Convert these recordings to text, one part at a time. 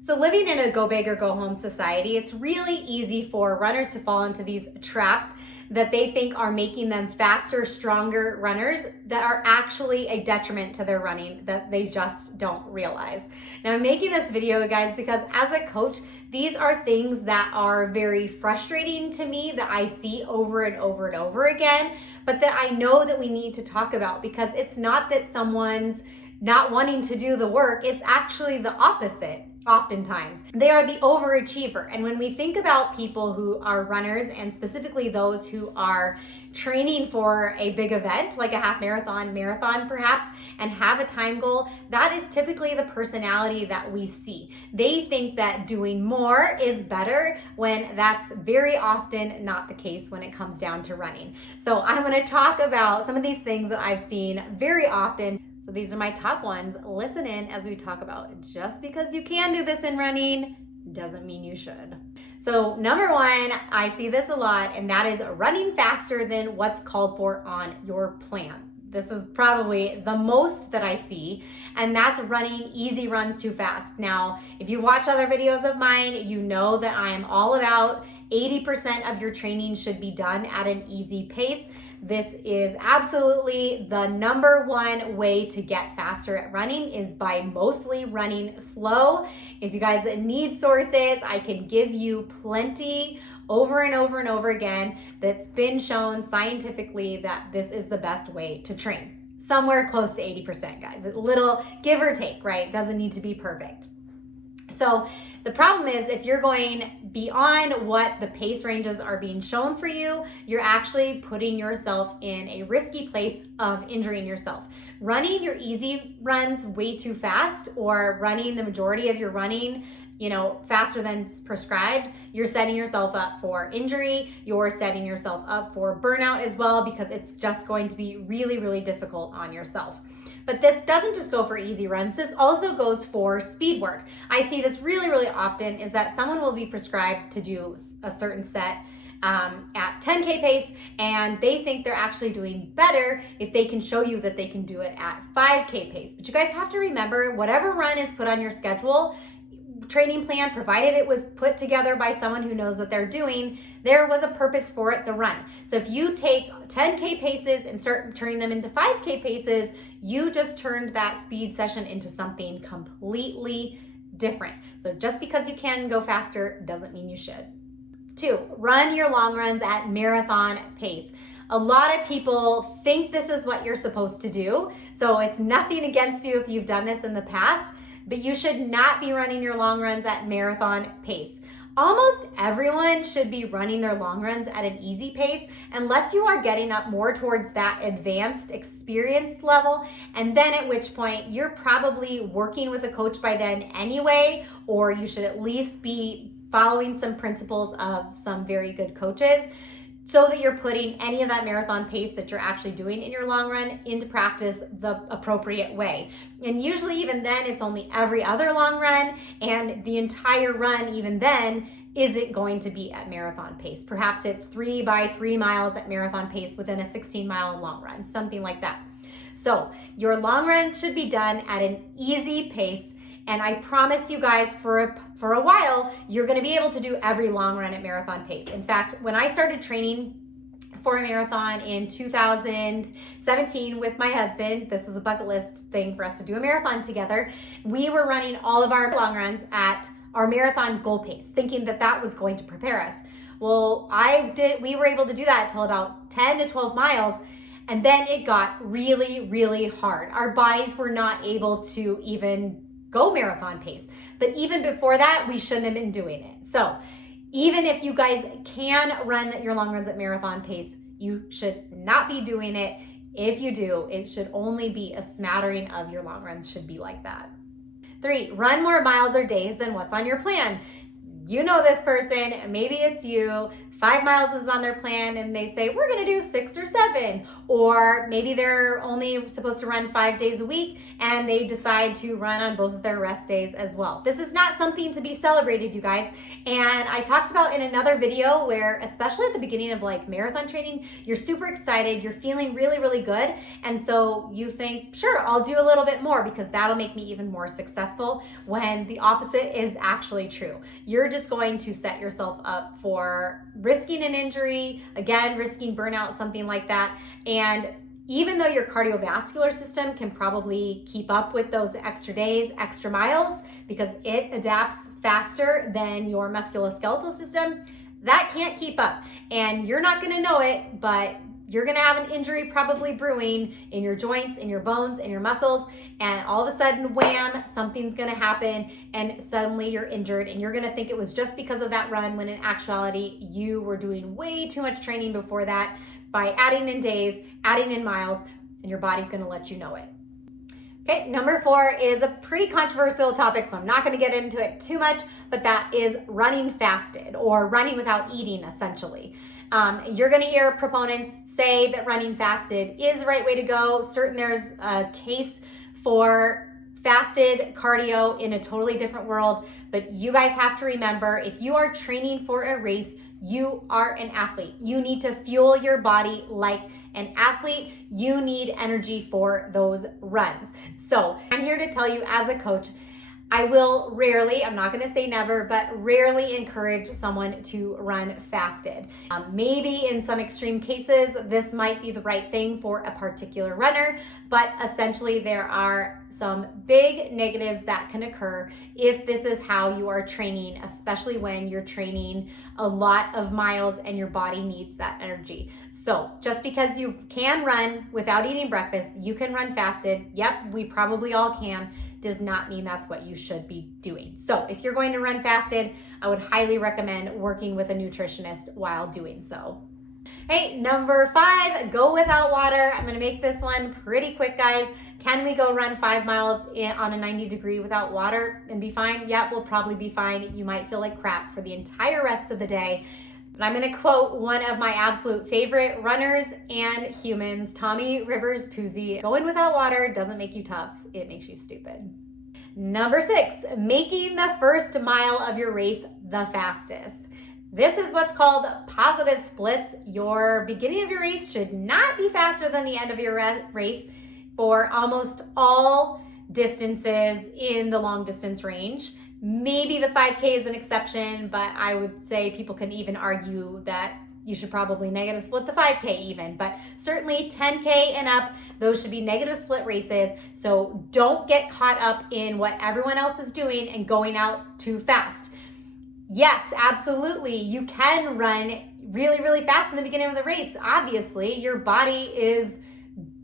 So living in a go big or go home society, it's really easy for runners to fall into these traps that they think are making them faster, stronger runners that are actually a detriment to their running that they just don't realize. Now I'm making this video, guys, because as a coach, these are things that are very frustrating to me that I see over and over and over again, but that I know that we need to talk about, because it's not that someone's not wanting to do the work, it's actually the opposite. Oftentimes, they are the overachiever. And when we think about people who are runners, and specifically those who are training for a big event, like a half marathon, marathon perhaps, and have a time goal, that is typically the personality that we see. They think that doing more is better, when that's very often not the case when it comes down to running. So I'm going to talk about some of these things that I've seen very often. So these are my top ones. Listen in as we talk about, just because you can do this in running doesn't mean you should. So number one, I see this a lot, and that is running faster than what's called for on your plan. This is probably the most that I see, and that's running easy runs too fast. Now, if you watch other videos of mine, you know that I am all about 80% of your training should be done at an easy pace. This is absolutely the number one way to get faster at running, is by mostly running slow. If you guys need sources, I can give you plenty over and over and over again that's been shown scientifically that this is the best way to train. Somewhere close to 80%, guys. A little give or take, right? It doesn't need to be perfect. So the problem is, if you're going beyond what the pace ranges are being shown for you, you're actually putting yourself in a risky place of injuring yourself. Running your easy runs way too fast, or running the majority of your running, faster than prescribed, you're setting yourself up for injury. You're setting yourself up for burnout as well, because it's just going to be really, really difficult on yourself. But this doesn't just go for easy runs. This also goes for speed work. I see this really, really often, is that someone will be prescribed to do a certain set at 10K pace, and they think they're actually doing better if they can show you that they can do it at 5K pace. But you guys have to remember, whatever run is put on your schedule, training plan, provided it was put together by someone who knows what they're doing, there was a purpose for it, the run. So if you take 10K paces and start turning them into 5K paces, you just turned that speed session into something completely different. So just because you can go faster doesn't mean you should. 2, run your long runs at marathon pace. A lot of people think this is what you're supposed to do. So it's nothing against you if you've done this in the past, but you should not be running your long runs at marathon pace. Almost everyone should be running their long runs at an easy pace, unless you are getting up more towards that advanced experienced level, and then at which point you're probably working with a coach by then anyway, or you should at least be following some principles of some very good coaches, so that you're putting any of that marathon pace that you're actually doing in your long run into practice the appropriate way. And usually even then, it's only every other long run, and the entire run even then isn't going to be at marathon pace. Perhaps it's 3 by 3 miles at marathon pace within a 16-mile long run, something like that. So your long runs should be done at an easy pace. And I promise you guys, for a while, you're going to be able to do every long run at marathon pace. In fact, when I started training for a marathon in 2017 with my husband, this was a bucket list thing for us to do a marathon together. We were running all of our long runs at our marathon goal pace, thinking that that was going to prepare us. Well, we were able to do that till about 10 to 12 miles. And then it got really, really hard. Our bodies were not able to even go marathon pace. But even before that, we shouldn't have been doing it. So even if you guys can run your long runs at marathon pace, you should not be doing it. If you do, it should only be a smattering of your long runs should be like that. 3, run more miles or days than what's on your plan. You know this person, maybe it's you, 5 miles is on their plan and they say, we're gonna do 6 or 7. Or maybe they're only supposed to run 5 days a week and they decide to run on both of their rest days as well. This is not something to be celebrated, you guys. And I talked about in another video where, especially at the beginning of like marathon training, you're super excited, you're feeling really, really good. And so you think, sure, I'll do a little bit more because that'll make me even more successful, when the opposite is actually true. You're just going to set yourself up for risking an injury, again, risking burnout, something like that. And even though your cardiovascular system can probably keep up with those extra days, extra miles, because it adapts faster than your musculoskeletal system, that can't keep up. And you're not gonna know it, but you're gonna have an injury probably brewing in your joints, in your bones, in your muscles, and all of a sudden, wham, something's gonna happen and suddenly you're injured, and you're gonna think it was just because of that run, when in actuality, you were doing way too much training before that by adding in days, adding in miles, and your body's gonna let you know it. Okay, number 4 is a pretty controversial topic, so I'm not gonna get into it too much, but that is running fasted, or running without eating, essentially. You're gonna hear proponents say that running fasted is the right way to go. There's a case for fasted cardio in a totally different world, but you guys have to remember, if you are training for a race, you are an athlete. You need to fuel your body like an athlete. You need energy for those runs. So I'm here to tell you, as a coach, I will rarely, I'm not gonna say never, but rarely encourage someone to run fasted. Maybe in some extreme cases, this might be the right thing for a particular runner, but essentially there are some big negatives that can occur if this is how you are training, especially when you're training a lot of miles and your body needs that energy. So just because you can run without eating breakfast, you can run fasted. Yep, we probably all can. Does not mean that's what you should be doing. So if you're going to run fasted, I would highly recommend working with a nutritionist while doing so. Hey, number 5, go without water. I'm gonna make this one pretty quick, guys. Can we go run 5 miles on a 90-degree without water and be fine? Yeah, we'll probably be fine. You might feel like crap for the entire rest of the day. But I'm gonna quote one of my absolute favorite runners and humans, Tommy Rivers Puzey. Going without water doesn't make you tough, it makes you stupid. Number 6, making the first mile of your race the fastest. This is what's called positive splits. Your beginning of your race should not be faster than the end of your race for almost all distances in the long distance range. Maybe the 5K is an exception, but I would say people can even argue that you should probably negative split the 5K even, but certainly 10K and up, those should be negative split races. So don't get caught up in what everyone else is doing and going out too fast. Yes, absolutely, you can run really, really fast in the beginning of the race. Obviously, your body is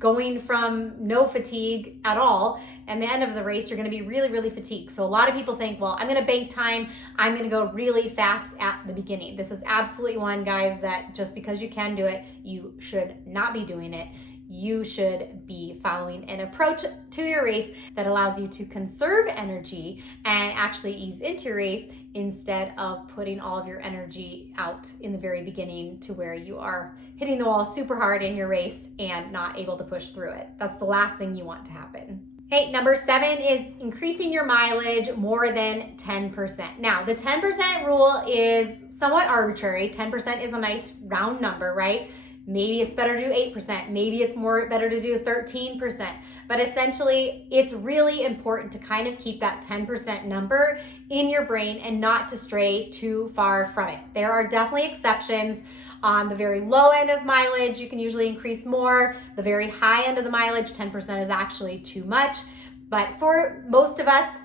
going from no fatigue at all, and the end of the race, you're gonna be really, really fatigued. So a lot of people think, well, I'm gonna bank time, I'm gonna go really fast at the beginning. This is absolutely one, guys, that just because you can do it, you should not be doing it. You should be following an approach to your race that allows you to conserve energy and actually ease into your race instead of putting all of your energy out in the very beginning to where you are hitting the wall super hard in your race and not able to push through it. That's the last thing you want to happen. Hey, number 7 is increasing your mileage more than 10%. Now, the 10% rule is somewhat arbitrary. 10% is a nice round number, right? Maybe it's better to do 8%. Maybe it's better to do 13%. But essentially, it's really important to kind of keep that 10% number in your brain and not to stray too far from it. There are definitely exceptions. On the very low end of mileage, you can usually increase more. The very high end of the mileage, 10% is actually too much. But for most of us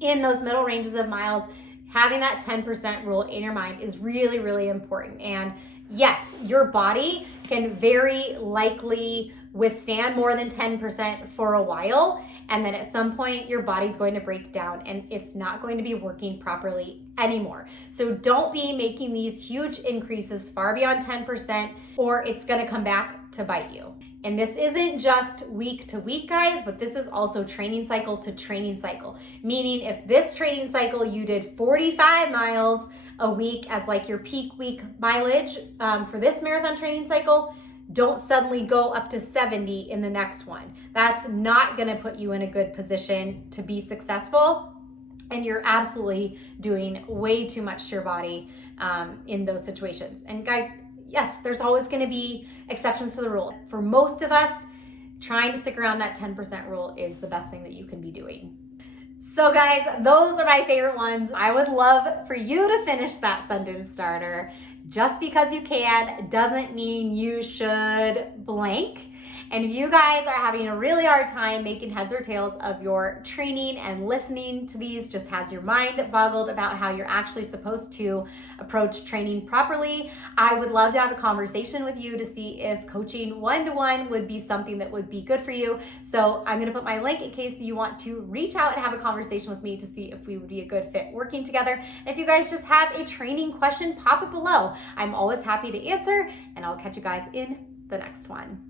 in those middle ranges of miles, having that 10% rule in your mind is really, really important. And yes, your body can very likely withstand more than 10% for a while. And then at some point, your body's going to break down and it's not going to be working properly anymore. So don't be making these huge increases far beyond 10%, or it's going to come back to bite you. And this isn't just week to week, guys, but this is also training cycle to training cycle. Meaning if this training cycle you did 45 miles a week as like your peak week mileage for this marathon training cycle, don't suddenly go up to 70 in the next one. That's not gonna put you in a good position to be successful. And you're absolutely doing way too much to your body in those situations. And guys, yes, there's always gonna be exceptions to the rule. For most of us, trying to stick around that 10% rule is the best thing that you can be doing. So guys, those are my favorite ones. I would love for you to finish that sentence starter. Just because you can doesn't mean you should blank. And if you guys are having a really hard time making heads or tails of your training and listening to these just has your mind boggled about how you're actually supposed to approach training properly, I would love to have a conversation with you to see if coaching one-to-one would be something that would be good for you. So I'm gonna put my link in case you want to reach out and have a conversation with me to see if we would be a good fit working together. And if you guys just have a training question, pop it below. I'm always happy to answer, and I'll catch you guys in the next one.